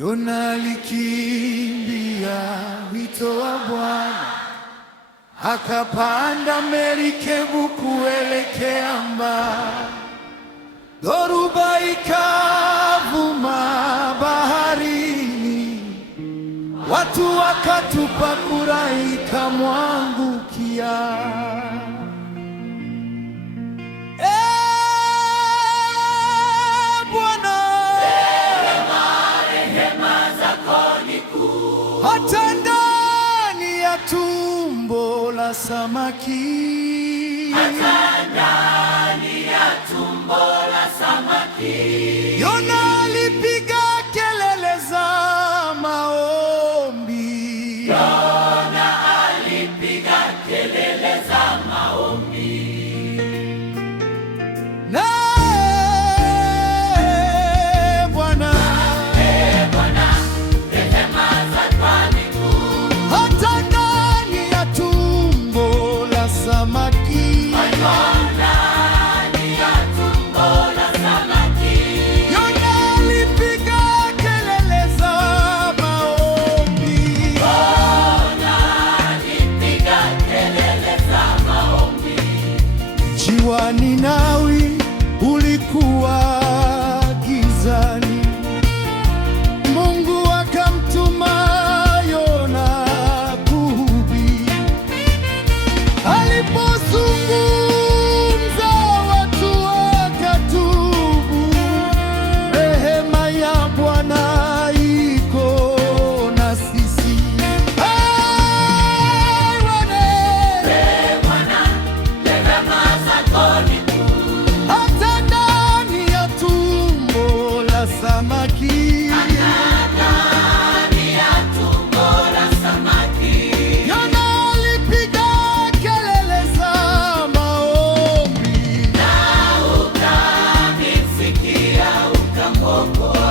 Yona alikimbia wito wa Bwana, akapanda merikebu kuelekea mbali. Dhoruba ikavuma baharini, watu wakatupa kura ikamwangukia. Hata ndani ya tumbo la samaki, hata ndani ya tumbo la samaki, Yona alipiga kelele za maombi. Yona alipiga kelele za maombi. Mji wa Ninawi ulikuwa gizani, Mungu akamtuma Yona kuhubiri. Alipozungumza watu wakatubu, rehema ya Bwana iko na sisi. Hata ndani ya tumbo la samaki, Yona alipiga kelele za maombi, na ukamsikia ukamwokoa.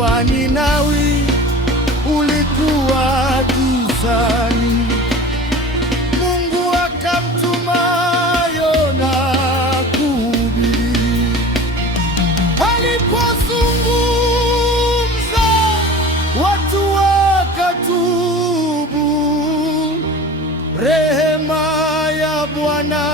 wa Ninawi ulikuwa gizani, Mungu akamtuma Yona kuhubiri. Alipozungumza watu wakatubu, rehema ya Bwana